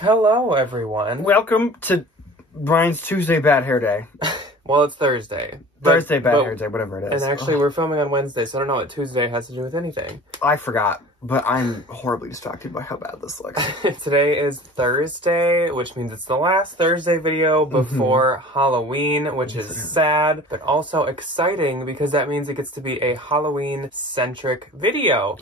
Hello, everyone. Welcome to Brian's Tuesday Bad Hair Day. Well, it's Thursday. Thursday Bad Hair Day, whatever it is. And actually, we're filming on Wednesday, so I don't know what Tuesday has to do with anything. I forgot, but I'm horribly distracted by how bad this looks. Today is Thursday, which means it's the last Thursday video before Halloween, which is sad, but also exciting because that means it gets to be a Halloween-centric video.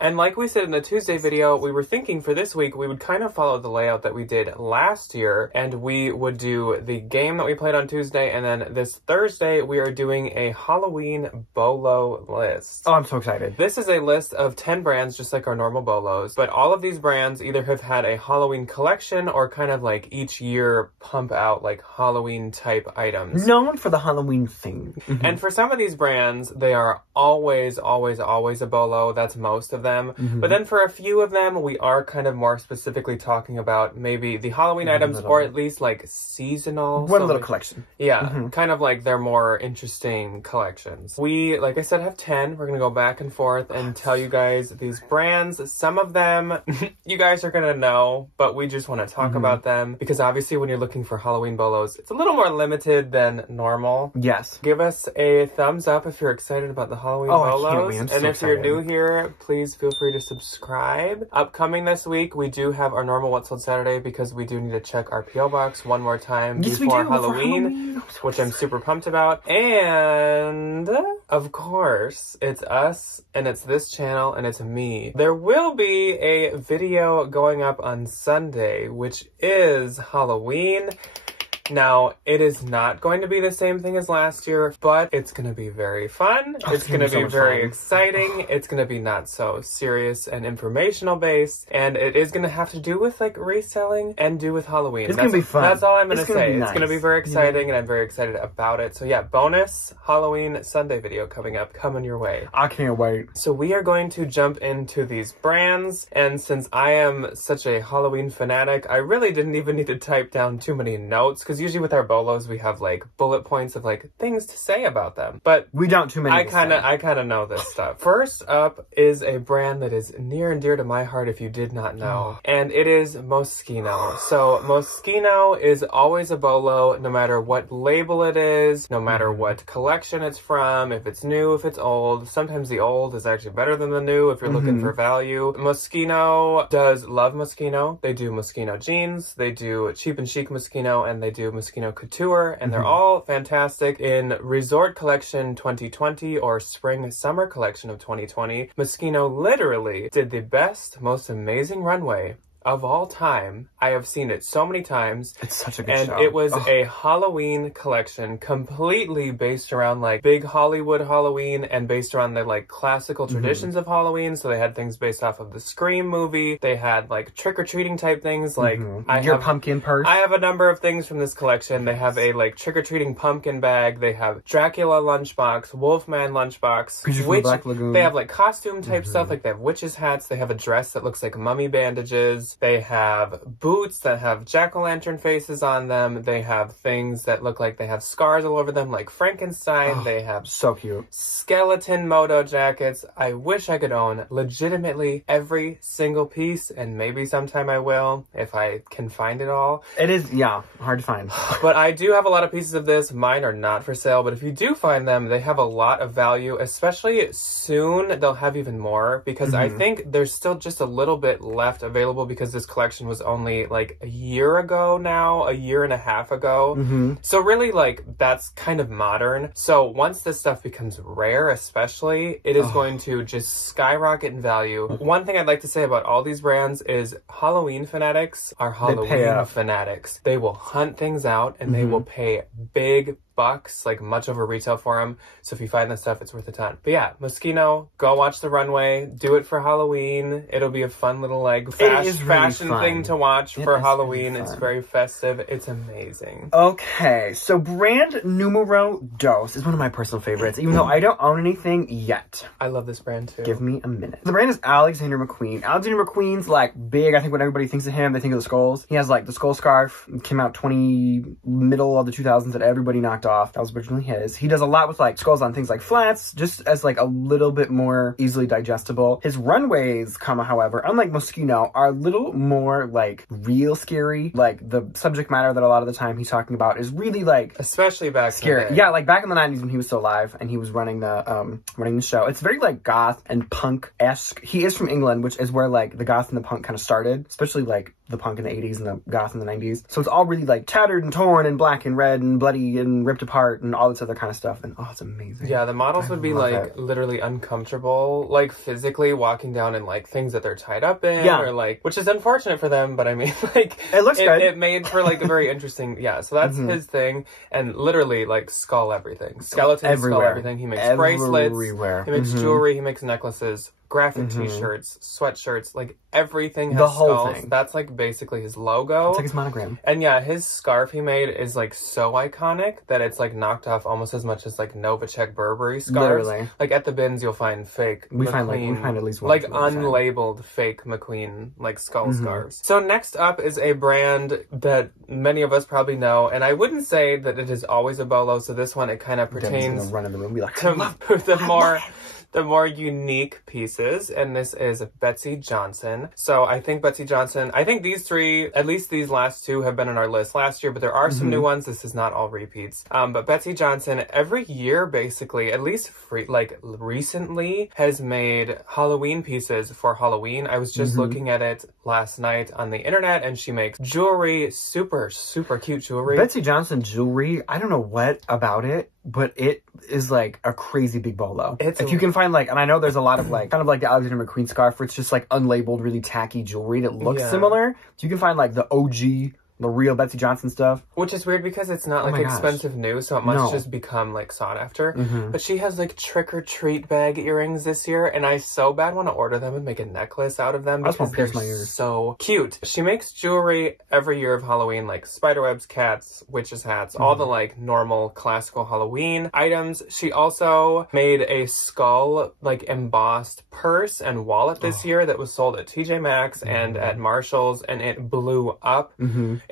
And like we said in the Tuesday video, we were thinking for this week, we would kind of follow the layout that we did last year, and we would do the game that we played on Tuesday, and then this Thursday, we are doing a Halloween BOLO list. Oh, I'm so excited. This is a list of 10 brands, just like our normal BOLOs, but all of these brands either have had a Halloween collection or kind of like each year pump out like Halloween type items. Known for the Halloween thing. And for some of these brands, they are always a BOLO. That's most of them. But then for a few of them, we are kind of more specifically talking about maybe the Halloween items or at least like seasonal. One little collection. Yeah, kind of like their more interesting collections. We, like I said, have 10. We're going to go back and forth and tell you guys these brands. Some of them you guys are going to know, but we just want to talk about them because obviously when you're looking for Halloween BOLOs, it's a little more limited than normal. Yes. Give us a thumbs up if you're excited about the Halloween BOLOs. I can't wait. I'm so if you're excited. new here, please feel free to subscribe. Upcoming this week, we do have our normal What's Sold Saturday because we do need to check our P.O. box one more time before Halloween, which I'm super pumped about. And of course, it's us and it's this channel and it's me. There will be a video going up on Sunday, which is Halloween. Now, it is not going to be the same thing as last year, but it's going to be very fun. It's going to be very exciting. It's going to be not so serious and informational based. And it is going to have to do with like reselling and do with Halloween. It's going to be fun. That's all I'm going to say. Nice. It's going to be very exciting and I'm very excited about it. So yeah, bonus Halloween Sunday video coming up, coming your way. I can't wait. So we are going to jump into these brands. And since I am such a Halloween fanatic, I really didn't even need to type down too many notes because usually with our BOLOs, we have like bullet points of like things to say about them. But we don't too many. I kind of know this stuff. First up is a brand that is near and dear to my heart if you did not know. And it is Moschino. So Moschino is always a BOLO no matter what label it is, no matter what collection it's from, if it's new, if it's old. Sometimes the old is actually better than the new if you're looking for value. Moschino does love Moschino. They do Moschino jeans, they do cheap and chic Moschino, and they do Moschino Couture, and they're all fantastic. In Resort Collection 2020 or Spring Summer Collection of 2020, Moschino literally did the best, most amazing runway of all time. I have seen it so many times. It's such a good show. And it was a Halloween collection completely based around like big Hollywood Halloween and based around the like classical traditions of Halloween. So they had things based off of the Scream movie. They had like trick-or-treating type things like Your pumpkin purse. I have a number of things from this collection. They have a like trick-or-treating pumpkin bag. They have Dracula lunchbox, Wolfman lunchbox, Black Lagoon. They have like costume type stuff. Like they have witches hats. They have a dress that looks like mummy bandages. They have boots that have jack-o'-lantern faces on them. They have things that look like they have scars all over them like Frankenstein. They have so cute skeleton moto jackets. I wish I could own legitimately every single piece, and maybe sometime I will if I can find it all. It is, yeah, hard to find. But I do have a lot of pieces of this. Mine are not for sale, but if you do find them, they have a lot of value, especially soon. They'll have even more because I think there's still just a little bit left available because this collection was only like a year ago now, a year and a half ago. So really like that's kind of modern. So once this stuff becomes rare, especially, it is going to just skyrocket in value. One thing I'd like to say about all these brands is Halloween fanatics are Halloween fanatics. They will hunt things out and they will pay big bucks, like much over retail for them. So if you find this stuff, it's worth a ton. But yeah, Moschino, go watch the runway. Do it for Halloween. It'll be a fun little like fashion thing to watch for Halloween. It's very festive. It's amazing. Okay, so brand numero dos is one of my personal favorites, even though I don't own anything yet. I love this brand too. Give me a minute. The brand is Alexander McQueen. Alexander McQueen's like big. I think when everybody thinks of him, they think of the skulls. He has like the skull scarf. Came out middle of the 2000s that everybody knocked off. off. That was originally his. He does a lot with like skulls on things like flats, just as like a little bit more easily digestible. His runways, however, unlike Moschino, are a little more like real scary. Like the subject matter that a lot of the time he's talking about is really like especially back scary. in the day. Yeah, like back in the 90s when he was still alive and he was running the show. It's very like goth and punk-esque. He is from England, which is where like the goth and the punk kind of started, especially like the punk in the 80s and the goth in the 90s. So it's all really like tattered and torn and black and red and bloody and ripped apart and all this other kind of stuff. And oh, it's amazing. Yeah, the models would be like literally uncomfortable, like physically walking down in like things that they're tied up in, or like, which is unfortunate for them, but I mean, like, it looks good. It made for like a very interesting, so that's his thing, and literally like skull everything, skeleton, everywhere. Skull everything. He makes bracelets, he makes jewelry, he makes necklaces, graphic t-shirts, sweatshirts, like everything has the whole skulls. Thing. That's like basically his logo. It's like his monogram. And yeah, his scarf he made is like so iconic that it's like knocked off almost as much as like Novacek Burberry scarves. Literally. Like at the bins you'll find fake we McQueen, find at least one. like unlabeled fake McQueen like skull scarves. So next up is a brand that many of us probably know, and I wouldn't say that it is always a BOLO, so this one it kind of pertains run in the room, be like, the more unique pieces, and this is Betsy Johnson. So I think Betsy Johnson, I think these three, at least these last two, have been on our list last year, but there are some new ones. This is not all repeats. But Betsy Johnson, every year basically, at least recently, has made Halloween pieces for Halloween. I was just looking at it last night on the internet, and she makes jewelry, super, super cute jewelry. Betsy Johnson jewelry, I don't know what about it, but it is like a crazy big BOLO. If you can find like, and I know there's a lot of like, kind of like the Alexander McQueen scarf where it's just like unlabeled, really tacky jewelry that looks similar. So you can find like the OG, the real Betsy Johnson stuff. Which is weird because it's not like expensive new, so it must just become like sought after. But she has like trick-or-treat bag earrings this year, and I so bad want to order them and make a necklace out of them because they're so cute. She makes jewelry every year of Halloween, like spiderwebs, cats, witches' hats, all the like normal classical Halloween items. She also made a skull like embossed purse and wallet this year that was sold at TJ Maxx and at Marshall's, and it blew up.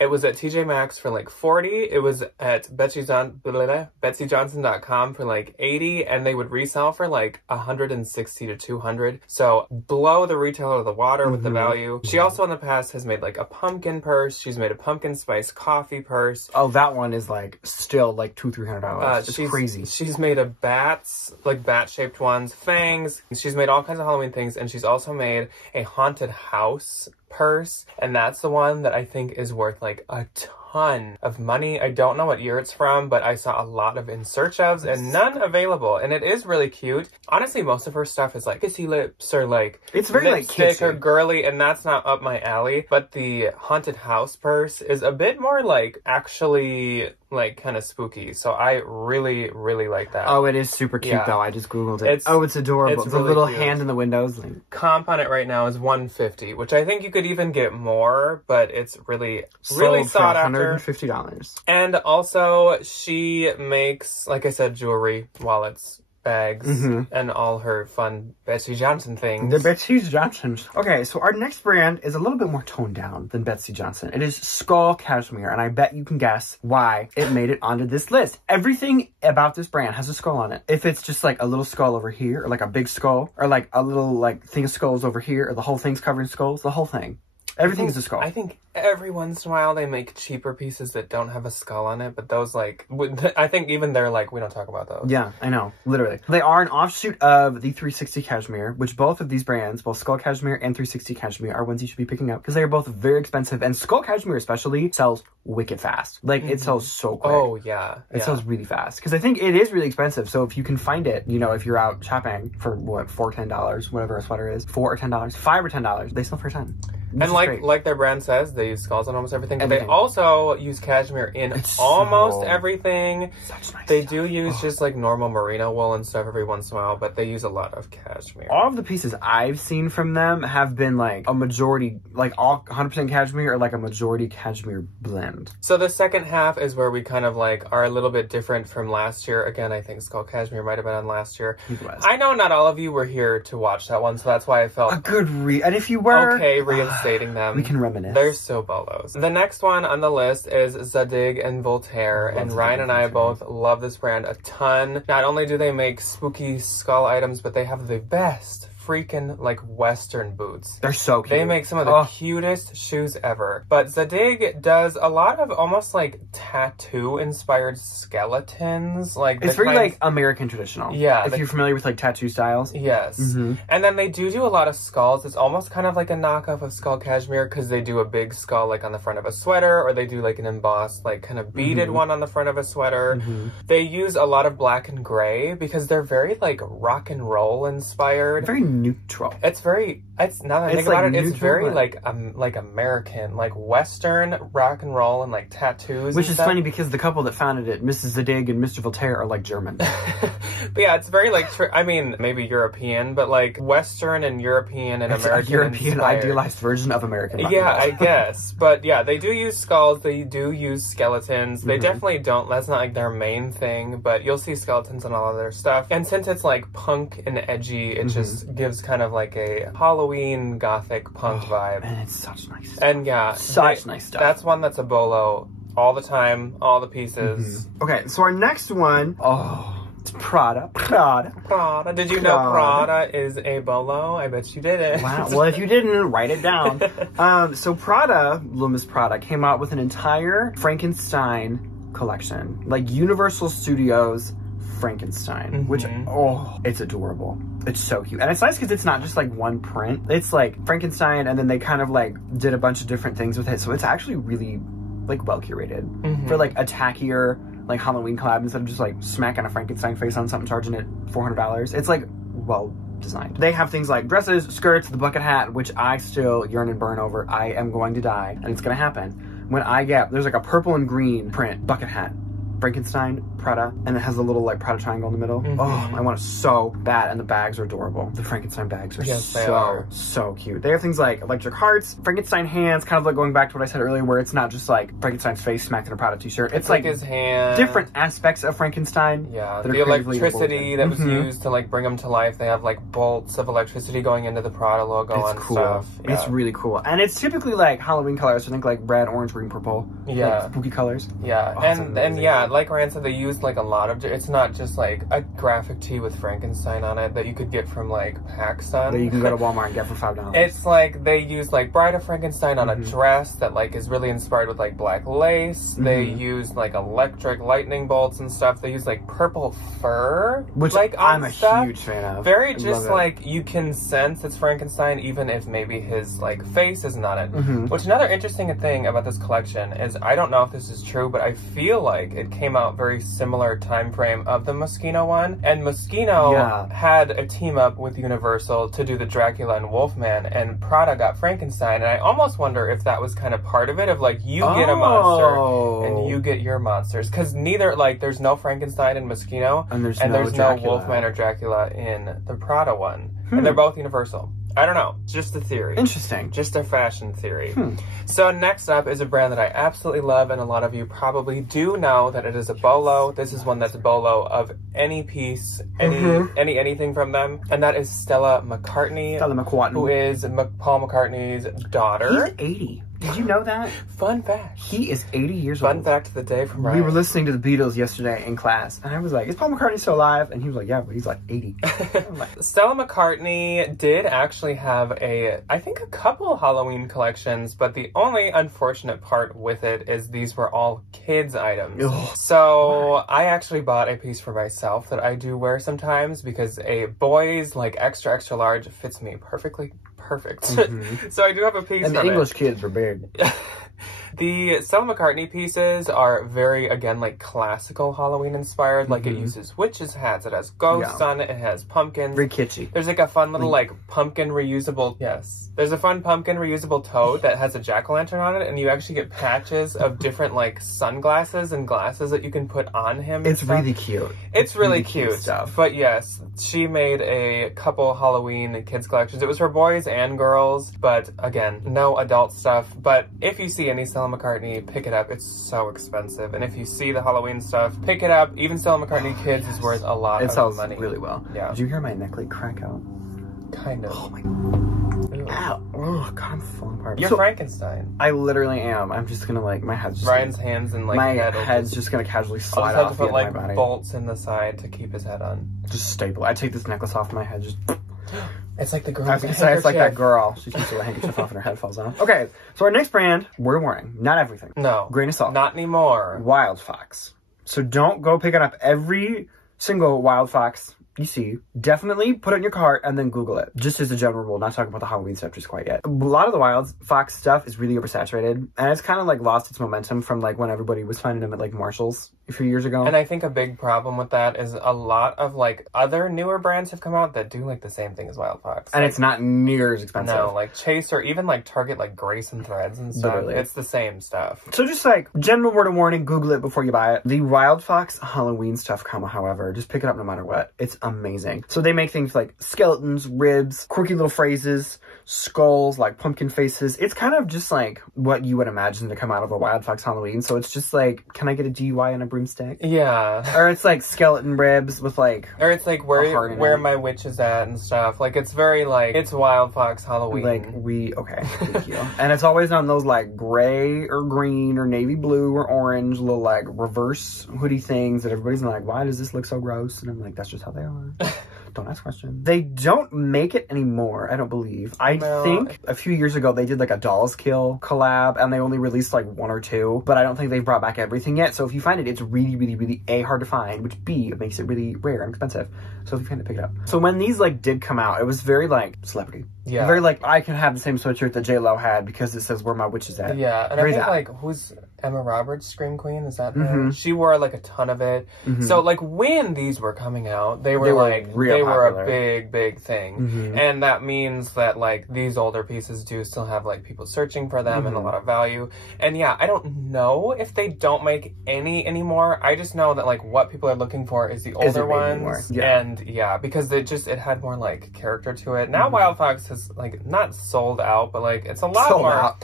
It was at TJ Maxx for like $40. It was at BetsyJohnson.com for like $80, and they would resell for like $160 to $200. So blow the retailer of the water with the value. She also in the past has made like a pumpkin purse. She's made a pumpkin spice coffee purse. Oh, that one is like still like $200-300. It's crazy. She's made a bats, like bat-shaped ones, fangs. She's made all kinds of Halloween things, and she's also made a haunted house purse, and that's the one that I think is worth like a ton of money. I don't know what year it's from, but I saw a lot of in search ofs and none available, and it is really cute. Honestly, most of her stuff is like kissy lips or like it's very like kissy or girly, and that's not up my alley. But the haunted house purse is a bit more like actually like kind of spooky, so I really, really like that. Oh, it is super cute though. I just googled it. It's adorable. It's the really little cute hand in the windows. Like... Comp on it right now is $150, which I think you could even get more, but it's really sought after. $150. And also she makes, like I said, jewelry, wallets, bags, and all her fun Betsy Johnson things. The Betsy Johnsons. Okay, so our next brand is a little bit more toned down than Betsy Johnson. It is Skull Cashmere, and I bet you can guess why it made it onto this list. Everything about this brand has a skull on it. If it's just like a little skull over here, or like a big skull, or like a little like thing of skulls over here, or the whole thing's covered in skulls, the whole thing. Everything is a skull. I think every once in a while they make cheaper pieces that don't have a skull on it, but those like, I think even they're like, we don't talk about those. Yeah, I know, literally. They are an offshoot of the 360 Cashmere, which both of these brands, both Skull Cashmere and 360 Cashmere, are ones you should be picking up because they are both very expensive, and Skull Cashmere especially sells wicked fast. Like, it sells so quick. Oh, yeah. It sells really fast because I think it is really expensive, so if you can find it, you know, if you're out shopping for what, $4 or $10, whatever a sweater is, $4 or $10, $5 or $10, they sell for $10. And like their brand says, they use skulls on almost everything. But they also use cashmere in almost everything. Such nice they do use just like normal merino wool and stuff every once in a while, but they use a lot of cashmere. All of the pieces I've seen from them have been like a majority, like all 100% cashmere or like a majority cashmere blend. So the second half is where we kind of like are a little bit different from last year. Again, I think Skull Cashmere might have been on last year. It was. I know not all of you were here to watch that one, so that's why I felt a good and if you were, okay, reinsert stating them. We can reminisce. They're so bolos. The next one on the list is Zadig and Voltaire, and Ryan and I both love this brand a ton. Not only do they make spooky skull items, but they have the best freaking like Western boots. They're so cute. They make some of the cutest shoes ever. But Zadig does a lot of almost like tattoo inspired skeletons. Like it's very like American traditional. Yeah. If you're familiar with like tattoo styles. Yes. And then they do a lot of skulls. It's almost kind of like a knockoff of skull cashmere because they do a big skull like on the front of a sweater, or they do like an embossed like kind of beaded one on the front of a sweater. They use a lot of black and gray because they're very like rock and roll inspired. Very neutral. It's very, now that I think about it, it's very like American, like Western rock and roll and like tattoos. Which is funny because the couple that founded it, Mrs. Zadig and Mr. Voltaire, are like German. But yeah, it's very like, I mean, maybe European, but like Western and European and American. A European idealized version of American rock and roll. I guess. But yeah, they do use skulls, they do use skeletons. They definitely don't, that's not like their main thing, but you'll see skeletons on all of their stuff. And since it's like punk and edgy, it just gives kind of like a Halloween gothic punk vibe. And it's such nice stuff. And yeah, such nice stuff. That's one that's a bolo all the time, all the pieces. Okay, so our next one, it's Prada. Did you know Prada is a bolo? I bet you didn't. Wow. Well, if you didn't, write it down. So Prada, Little Miss Prada, came out with an entire Frankenstein collection. Like Universal Studios Frankenstein, which, it's adorable. It's so cute. And it's nice because it's not just like one print. It's like Frankenstein, and then they kind of like did a bunch of different things with it. So it's actually really like well curated for like a tackier like Halloween collab instead of just like smacking a Frankenstein face on something, charging it $400. It's like well designed. They have things like dresses, skirts, the bucket hat, which I still yearn and burn over. I am going to die, and it's gonna happen when I get, there's like a purple and green print bucket hat, Frankenstein, Prada, and it has a little like Prada triangle in the middle. Oh, I want it so bad. And the bags are adorable. The Frankenstein bags are so cute. They have things like electric hearts, Frankenstein hands, kind of like going back to what I said earlier, where it's not just like Frankenstein's face smacked in a Prada t-shirt. It's like his hand. Different aspects of Frankenstein. Yeah, the electricity that was used to like bring them to life. They have like bolts of electricity going into the Prada logo and stuff. Yeah. It's really cool. And it's typically like Halloween colors. I think like red, orange, green, purple. Yeah. Like spooky colors. Yeah. And yeah, like Ryan said, they use like a lot of, it's not just like a graphic tee with Frankenstein on it that you could get from like PacSun. That you can go to Walmart and get for $5. It's like they use like Bride of Frankenstein on a dress that like is really inspired with like black lace. They use like electric lightning bolts and stuff. They use like purple fur, which like I'm a huge fan of. Very just like you can sense it's Frankenstein even if maybe his like face isn't on it. Which another interesting thing about this collection is, I don't know if this is true, but I feel like it came out very similar time frame of the Moschino one, and Moschino had a team up with Universal to do the Dracula and Wolfman, and Prada got Frankenstein, and I almost wonder if that was kind of part of it, of like you get a monster and you get your monsters, because neither, like there's no Frankenstein in Moschino and there's no Wolfman or Dracula in the Prada one, and they're both Universal. I don't know. Just a theory. Interesting. Just a fashion theory. So next up is a brand that I absolutely love, and a lot of you probably do know that it is a bolo. This is one that's a bolo of any piece, anything from them, and that is Stella McCartney. Stella McCartney. Who is Paul McCartney's daughter. He's 80. Did you know that? Fun fact. He is 80 years old. Fun fact of the day from Ryan. We were listening to the Beatles yesterday in class, and I was like, is Paul McCartney still alive? And he was like, yeah, but he's like 80. Stella McCartney did actually have I think a couple Halloween collections, but the only unfortunate part with it is these were all kids items. Ugh. So I actually bought a piece for myself that I do wear sometimes, because a boy's like extra, extra large fits me perfectly. Perfect. So I do have a piece and the English kids are big. The Stella McCartney pieces are very, again, like classical Halloween inspired. Like it uses witches' hats, it has ghosts on it, it has pumpkins. Very kitschy. There's like a fun little like pumpkin reusable, there's a fun pumpkin reusable toad that has a jack-o'-lantern on it, and you actually get patches of different like sunglasses and glasses that you can put on him. It's really cute. It's really cute stuff. But yes, she made a couple Halloween kids collections. It was for boys and girls, but again, no adult stuff. But if you see any Stella McCartney, pick it up. It's so expensive. And if you see the Halloween stuff, pick it up. Even Stella McCartney Kids is worth a lot of money. It sells really well. Yeah. Did you hear my neck like crack out? Kind of. Oh my God. Ow. Oh, God, I'm falling apart. You're Frankenstein. I literally am. I'm just gonna, like, my head's just... Ryan's hands and, like, my head's just gonna casually slide off the end of my body. Bolts in the side to keep his head on. Just staple. I take this necklace off my head, just... It's like the girl. I was gonna say, it's like that girl. She keeps the handkerchief off and her head falls off. Okay, so our next brand, word warning, not everything. No. Grain of salt. Not anymore. Wild Fox. So don't go picking up every single Wild Fox you see. Definitely put it in your cart and then Google it. Just as a general rule, not talking about the Halloween stuff just quite yet. A lot of the Wild Fox stuff is really oversaturated, and it's kind of like lost its momentum from like when everybody was finding them at like Marshall's a few years ago. And I think a big problem with that is a lot of like other newer brands have come out that do like the same thing as Wild Fox. And like, it's not near as expensive. No, like Chase or even like Target, like Grace and Threads and stuff. Literally. It's the same stuff. So just like general word of warning, Google it before you buy it. The Wild Fox Halloween stuff, however, just pick it up no matter what. It's amazing. So they make things like skeletons, ribs, quirky little phrases, skulls, like pumpkin faces. It's kind of just like what you would imagine to come out of a Wild Fox Halloween. So it's just like, can I get a DUI and a broomstick? Yeah. Or it's like skeleton ribs with like... Or it's like where my witch is at and stuff. Like it's very like, it's Wild Fox Halloween. Like okay, thank you. And it's always on those like gray or green or navy blue or orange little like reverse hoodie things that everybody's like, why does this look so gross? And I'm like, that's just how they are. Don't ask questions. They don't make it anymore, I don't believe. I think a few years ago they did like a Dolls Kill collab and they only released like 1 or 2, but I don't think they've brought back everything yet. So if you find it, it's really, really, really A, hard to find, which B, it makes it really rare and expensive. So if you find it, pick it up. So when these like did come out, it was very like celebrity. Yeah. Very like, I can have the same sweatshirt that J-Lo had because it says where my witch is at. Yeah, and I think like, who's Emma Roberts, Scream Queen? Is that her? She wore like a ton of it. So like when these were coming out, they were a big thing. And that means that like these older pieces do still have like people searching for them and a lot of value. And yeah, I don't know if they don't make any anymore. I just know that like what people are looking for is the older ones. Yeah. And yeah, because it had more like character to it. Now Wild Fox has like not sold out, but like it's a lot sold more out.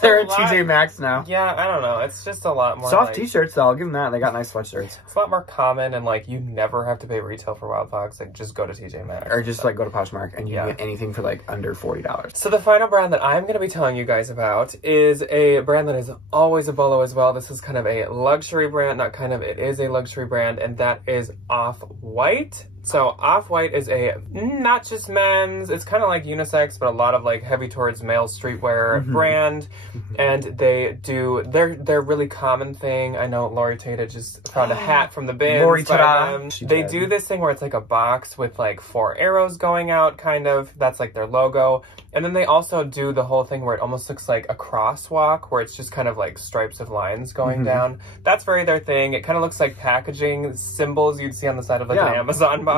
They're at TJ Maxx now. Yeah, I don't know. It's just a lot more soft t-shirts though. I'll give them that. They got nice sweatshirts. It's a lot more common, and like you never have to pay retail for Wild Fox. Like just go to TJ Maxx or just like go to Poshmark and you can get anything for like under $40. So the final brand that I'm going to be telling you guys about is a brand that is always a BOLO as well. This is kind of a luxury brand, not kind of, it is a luxury brand, and that is Off-White. So Off-White is a not just men's, it's kind of like unisex, but a lot of like heavy towards male streetwear brand. And they do their really common thing. I know Lori Tata just found a hat from the bin. Lori Tata. They do this thing where it's like a box with like 4 arrows going out, kind of. That's like their logo. And then they also do the whole thing where it almost looks like a crosswalk, where it's just kind of like stripes of lines going down. That's very their thing. It kind of looks like packaging symbols you'd see on the side of like an Amazon box.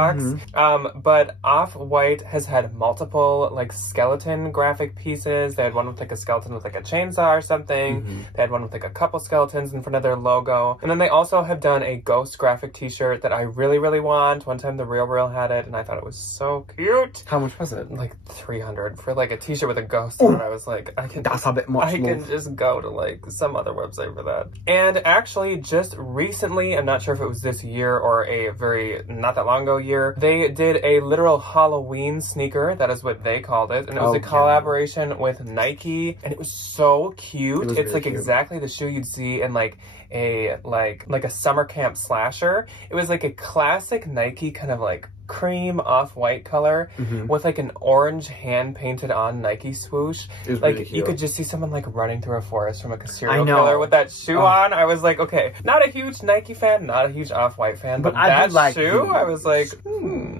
But Off-White has had multiple like skeleton graphic pieces. They had one with like a skeleton with like a chainsaw or something. They had one with like a couple skeletons in front of their logo. And then they also have done a ghost graphic t-shirt that I really, really want. One time the Real had it and I thought it was so cute. How much was it? Like $300 for like a t-shirt with a ghost on it. I was like, that's a bit much. I can just go to like some other website for that. And actually just recently, I'm not sure if it was this year or a very not that long ago year, they did a literal Halloween sneaker. That is what they called it. And it was a collaboration with Nike. And it was so cute. It's like exactly the shoe you'd see in like a summer camp slasher. It was like a classic Nike kind of like cream off-white color with like an orange hand painted on Nike swoosh. Like really you could just see someone like running through a forest from like a serial killer with that shoe on. I was like, okay, not a huge Nike fan, not a huge off-white fan, but that shoe, I was like,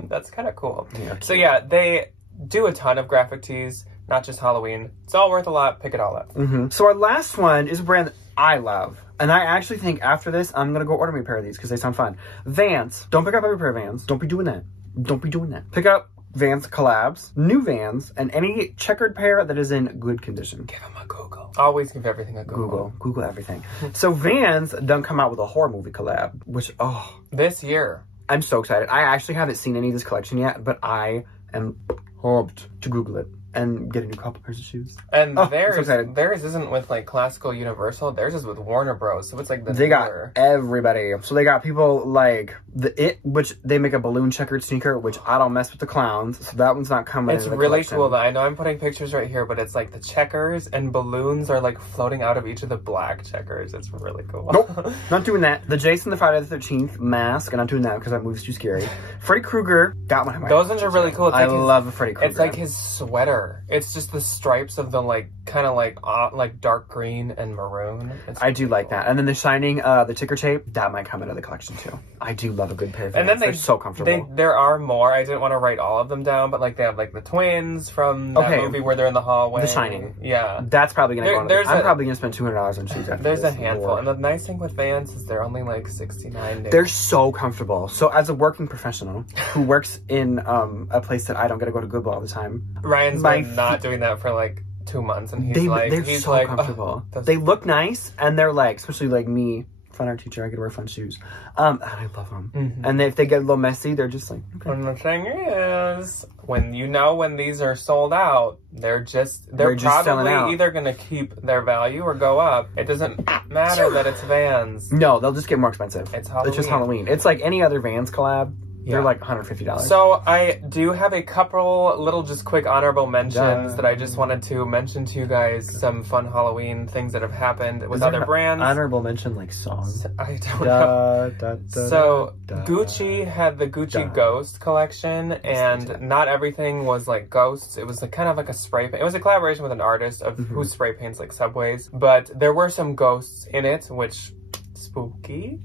that's kind of cool. Yeah, so yeah, they do a ton of graphic tees, not just Halloween. It's all worth a lot. Pick it all up. So our last one is a brand that I love. And I actually think after this, I'm going to go order me a pair of these because they sound fun. Vans. Don't pick up every pair of Vans. Don't be doing that. Don't be doing that. Pick up Vans collabs, new Vans, and any checkered pair that is in good condition. Give them a Google. Always give everything a Google. Google everything. So Vans done come out with a horror movie collab, which, this year. I'm so excited. I actually haven't seen any of this collection yet, but I am pumped to Google it. and get a new couple pairs of shoes. And theirs isn't with like Classical Universal. Theirs is with Warner Bros. So it's like they got everybody. So they got people like which they make a balloon checkered sneaker, which I don't mess with the clowns. So that one's not coming. It's really cool though. I know I'm putting pictures right here, but it's like the checkers and balloons are like floating out of each of the black checkers. It's really cool. Nope, not doing that. The Jason the Friday the 13th mask, and I'm doing that because that movie's too scary. Freddy Krueger got one of my. Those ones are really cool. It's I love Freddy Krueger. It's like his sweater. It's just the stripes of the like kind of like dark green and maroon. I do like that. And then the Shining, the ticker tape, that might come into the collection too. I do love a good pair of Vans. And then they're so comfortable. There are more. I didn't want to write all of them down, but like they have like the twins from that movie where they're in the hallway. The Shining. Yeah. That's probably going to go. I'm probably going to spend $200 on shoes after There's a handful. And the nice thing with Vans is they're only like $69. They're so comfortable. So as a working professional who works in a place that I don't get to go to Goodwill all the time. Ryan's been not doing that for like 2 months, and he's so comfortable. They look nice, and they're like, especially like me, fun art teacher, I get to wear fun shoes. And I love them. And if they get a little messy, they're just like, okay. And the thing is, when these are sold out, they're probably either going to keep their value or go up. It doesn't matter that it's Vans. No, they'll just get more expensive. It's Halloween. It's just Halloween. It's like any other Vans collab. They're like $150. So I do have a couple little just quick honorable mentions that I just wanted to mention to you guys. Some fun Halloween things that have happened with other brands. Honorable mention like songs? I don't know. So Gucci had the Gucci Ghost collection, and not everything was like ghosts. It was kind of like a spray paint. It was a collaboration with an artist of who spray paints like subways, but there were some ghosts in it, which spooky.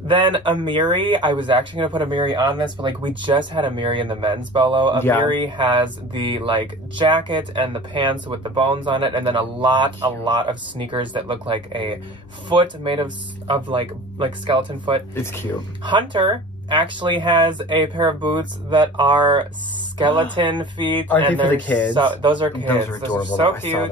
Then Amiri, I was actually going to put Amiri on this, but like we just had Amiri in the men's BOLO. Amiri has the like jacket and the pants with the bones on it, and then a lot of sneakers that look like a foot made of like skeleton foot. It's cute. Hunter actually has a pair of boots that are skeleton feet. Are they for the kids? Those are kids. Those are adorable. So cute.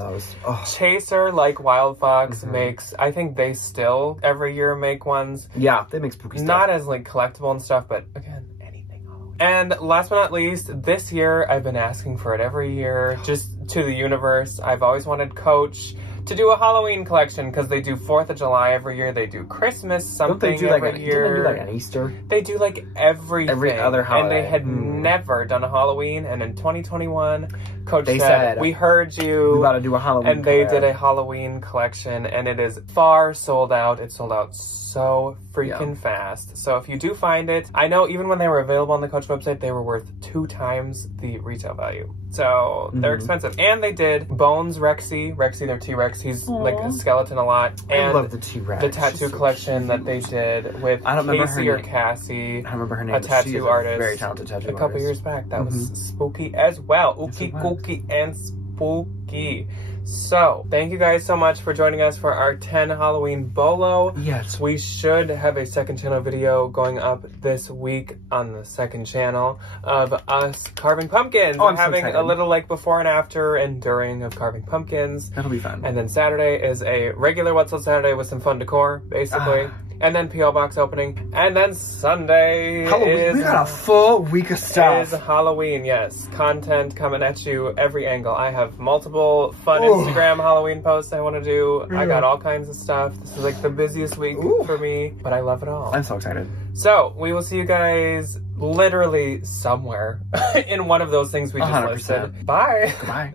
Chaser, like Wild Fox, makes, I think they still every year make ones. Yeah, they make spooky stuff. Not as like collectible and stuff, but again, anything Halloween. And last but not least, this year, I've been asking for it every year, just to the universe. I've always wanted Coach to do a Halloween collection, because they do 4th of July every year. They do Christmas something every year. Don't they do like an Easter? They do like everything. Every other holiday. And they had never done a Halloween. And in 2021, Coach said, we heard you. We got to do a Halloween And they did a Halloween collection, and it is far sold out. It sold out so freaking fast. So if you do find it, I know even when they were available on the Coach website, they were worth 2 times the retail value. So they're expensive. And they did Bones Rexy, their T-Rex. He's like a skeleton a lot. And I love the T-Rex. The tattoo collection that they did with Casey or Cassie. I don't remember her name. A tattoo artist. Very talented tattoo artist. A couple years back. That was spooky as well. Ookie, kooky, and spooky. So, thank you guys so much for joining us for our 10 Halloween BOLO. Yes. We should have a second channel video going up this week on the second channel of us carving pumpkins. Oh, I'm having so excited. a little like before and after and during of carving pumpkins. That'll be fun. And then Saturday is a regular What's Up Saturday with some fun decor, basically. And then P.O. Box opening. And then Sunday Halloween. We got a full week of stuff. Is Halloween, yes. Content coming at you every angle. I have multiple fun Instagram Halloween posts I want to do. I got all kinds of stuff. This is like the busiest week for me, but I love it all. I'm so excited. So, we will see you guys literally somewhere in one of those things we just 100%. listed. Bye. Goodbye.